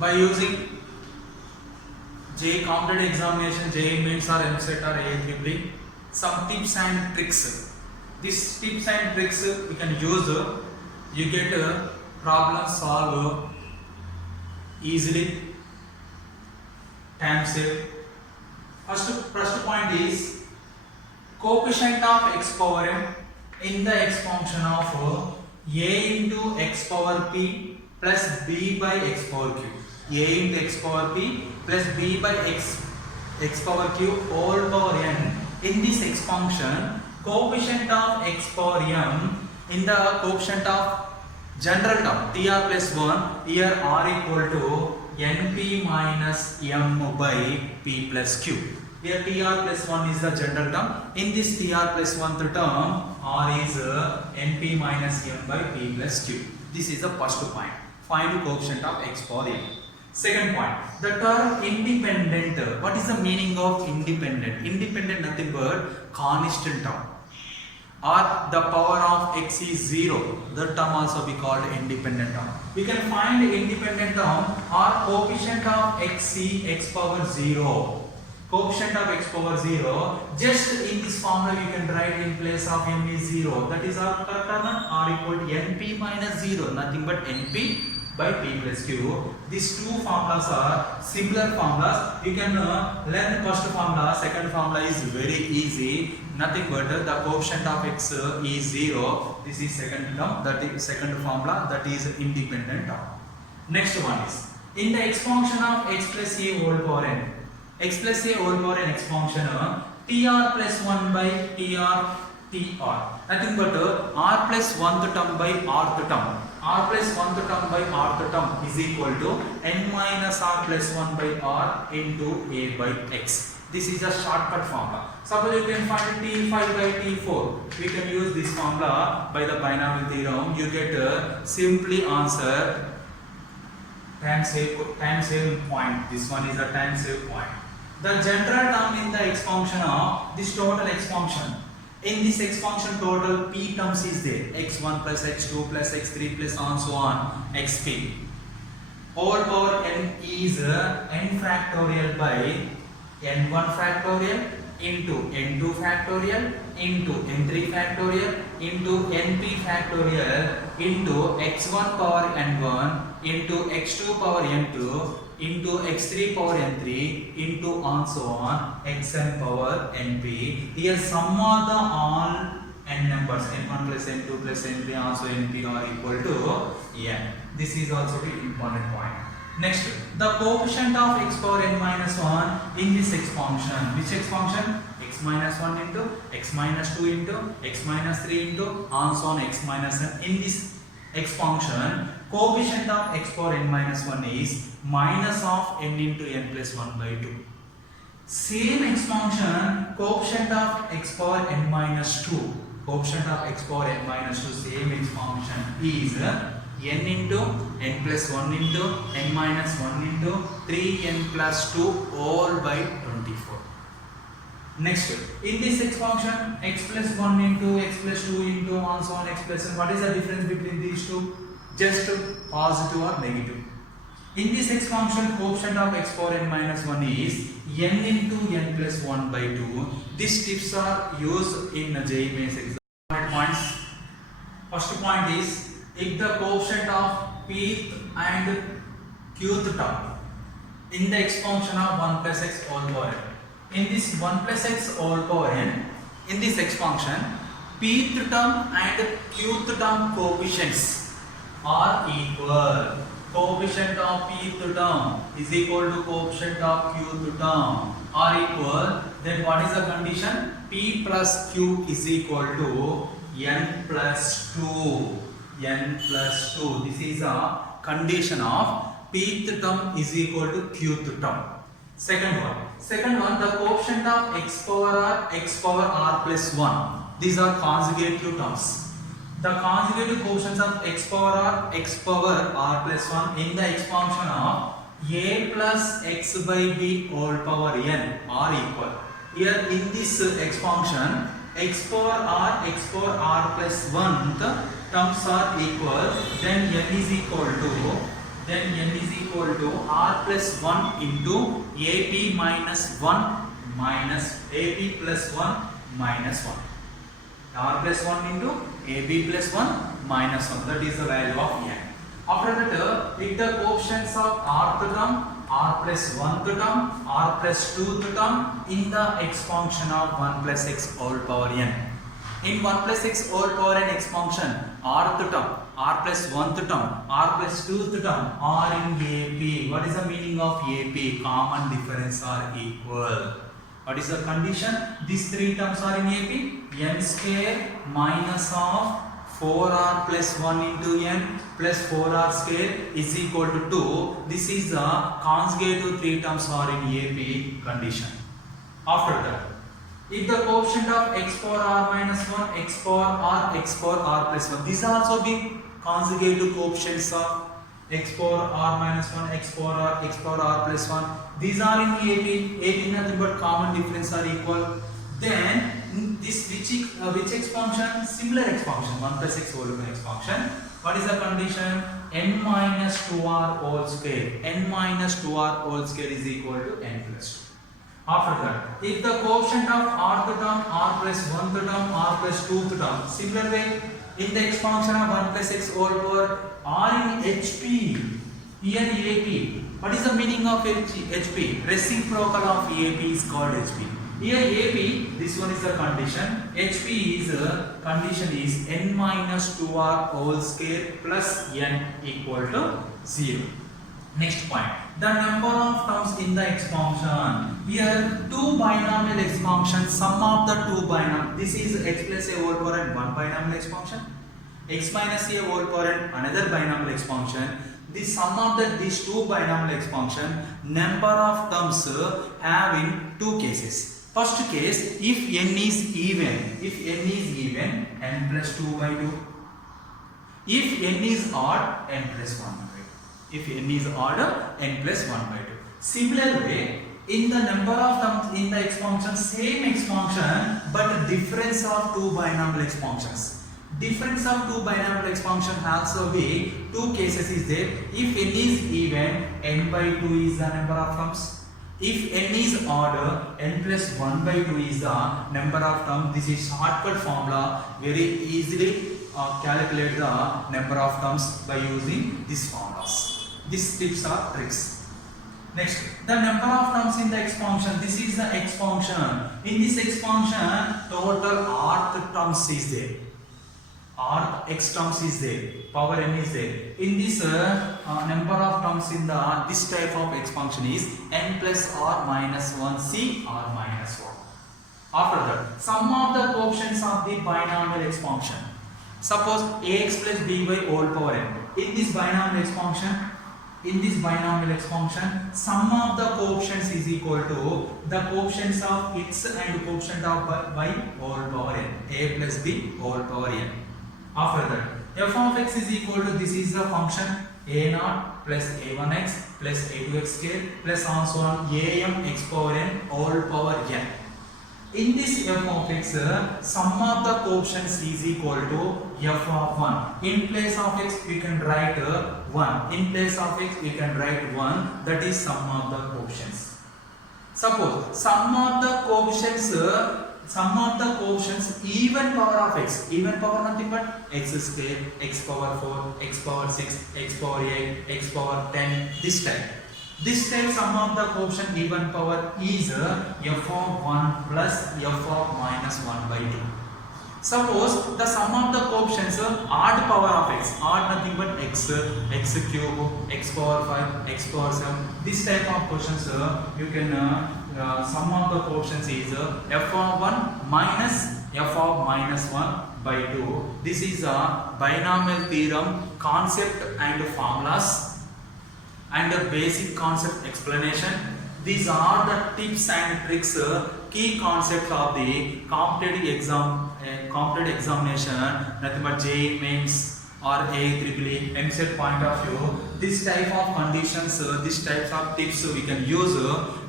by using JEE competitive examination, JEE Mains or MCET or AIEEE, some tips and tricks. These tips and tricks you can use. You get problem solve easily, time save. First point is coefficient of x power m in the x function of a into x power p plus b by x power q. A into x power p plus b by x power q all power n. In this x function, coefficient of x power m in the coefficient of general term tr plus 1, here r equal to np minus m by p plus q. Here tr plus 1 is the general term. In this tr plus 1th term, r is np minus m by p plus q. This is the first point. Find coefficient of x power m. Second point, the term independent. What is the meaning of independent? Independent nothing but constant term. Or the power of x is 0. The term also be called independent term. We can find independent term or coefficient of x is x power 0. Coefficient of x power 0. Just in this formula we can write in place of m is 0. That is our term r equal to np minus 0. Nothing but np by p plus q. These two formulas are similar formulas. You can learn first formula, second formula is very easy. Nothing but the coefficient of x is 0. This is second term, that is second formula, that is independent term. Next one is in the x function of x plus a whole power n. X plus a whole power n x function tr plus 1 by tr. Nothing but r plus 1th term by rth term. R plus 1th term by rth term is equal to n minus r plus 1 by r into a by x. This is a shortcut formula. Suppose you can find t5 by t4. We can use this formula by the binomial theorem. You get simply answer time save point. This one is a time save point. The general term in the x function of this total x function. In this x function total p terms is there. x1 plus x2 plus x3 plus and so on xp. All power n is n factorial by n1 factorial into n2 factorial into n3 factorial into np factorial into x1 power n1 into x2 power n2 into x3 power n3 into and so on xn power np. Here sum of the all n numbers n1 plus n2 plus n3 also np are equal to n. This is also the important point. Next, the coefficient of x power n minus 1 in this x function. Which x function? X minus 1 into x minus 2 into x minus 3 into and so on x minus n. In this x function, coefficient of x power n minus 1 is minus of n into n plus 1 by 2. Same x function, coefficient of x power n minus 2. Coefficient of x power n minus 2, same x function is n into n plus 1 into n minus 1 into 3n plus 2 all by 24. Next, in this x function, x plus 1 into x plus 2 into and so on x plus n. What is the difference between these two? Just positive or negative. In this x function, coefficient of x power n minus 1 is n into n plus 1 by 2. These tips are used in JEE Mains exam. Points. First point is, if the coefficient of pth and qth term in the x function of 1 plus x all power n. In this 1 plus x all power n, in this x function, pth term and qth term coefficients are equal. Coefficient of pth term is equal to coefficient of qth term are equal. Then what is the condition? P plus q is equal to n plus 2. N plus 2. This is a condition of pth term is equal to qth term. Second one, the coefficient of x power r plus 1. These are conjugative terms. The conjugative coefficients of x power r plus 1 in the x function of a plus x by b all power n are equal. Here in this x function, x power r plus 1 the terms are equal, then n is equal to then n is equal to r plus 1 into AP minus 1 minus AP plus 1 minus 1. R plus 1 into AB plus 1 minus 1. That is the value of n. After that, if the coefficients of rth term, r plus 1th term, r plus 2th term in the x function of 1 plus x whole power n. In 1 plus x whole power n x function, rth term, r plus 1th term, r plus 2th term are in AP. What is the meaning of AP? Common difference are equal. What is the condition? These three terms are in AP. N square minus of 4r plus 1 into n plus 4r square is equal to 2. This is the conjugative three terms are in AP condition. After that, if the coefficient of x power r minus 1, x power r plus 1, these are also be conjugative coefficients of x power r minus 1, x power r plus 1. These are in AP. AP nothing but common difference are equal. Then this which x function? Similar x function, 1 plus x whole x function. What is the condition? N minus 2r whole square. N minus 2r whole square is equal to n plus 2. After that, if the coefficient of rth term, r plus 1th term, r plus 2th term, similar way, in the x function of 1 plus x whole power, r in HP, here AP. What is the meaning of HP? Reciprocal of AP is called HP. Here AP, this one is the condition. HP is condition is n minus 2r whole square plus n equal to 0. Next point, the number of terms in the x function. Here two binomial x functions, sum of the two binomial. This is x plus a whole power and one binomial x function. X minus a whole power and another binomial x function. The sum of these two binomial x function, number of terms have in two cases. First case, if n is even, n plus 2 by 2. If n is odd, n plus 1 by 2. If n is odd, n plus 1 by 2. Similar way, in the number of terms in the x function, same x function, but difference of two binomial x functions. Difference of two binomial x function also be two cases is there. If n is even, n by 2 is the number of terms. If n is odd, n plus 1 by 2 is the number of terms. This is shortcut formula. Very easily calculate the number of terms by using these formulas. These tips are tricks. Next, the number of terms in the x function. This is the x function. In this x function, total rth terms is there. X terms is there, power n is there. In this number of terms in the this type of x function is n plus r minus 1 c r minus 1. After that, sum of the coefficients of the binomial x function. Suppose ax plus by whole power n. In this binomial x function, sum of the coefficients is equal to the coefficients of x and coefficient of y whole power n. A plus b whole power n. After that, f of x is equal to, this is the function a0 plus a1x plus a2x square plus so on am x power n whole power n. In this f of x, sum of the coefficients is equal to f of 1. In place of x, we can write 1. In place of x, we can write 1. That is sum of the coefficients. Suppose sum of the coefficients even power of x, even power nothing but x square, x power 4, x power 6, x power 8, x power 10, this type. This type sum of the coefficient even power is f of 1 plus f of minus 1 by 2. Suppose the sum of the coefficients odd power of x, odd nothing but x, x cube, x power 5, x power 7. This type of questions you can sum of the coefficients is f of 1 minus f of minus 1 by 2. This is a binomial theorem concept and formulas and a basic concept explanation. These are the tips and tricks, key concepts of the competitive examination, nothing but JEE Mains or AEEE MCET point of view. This type of conditions, this types of tips we can use,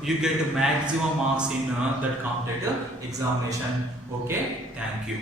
you get maximum marks in that competitive examination. Okay, thank you.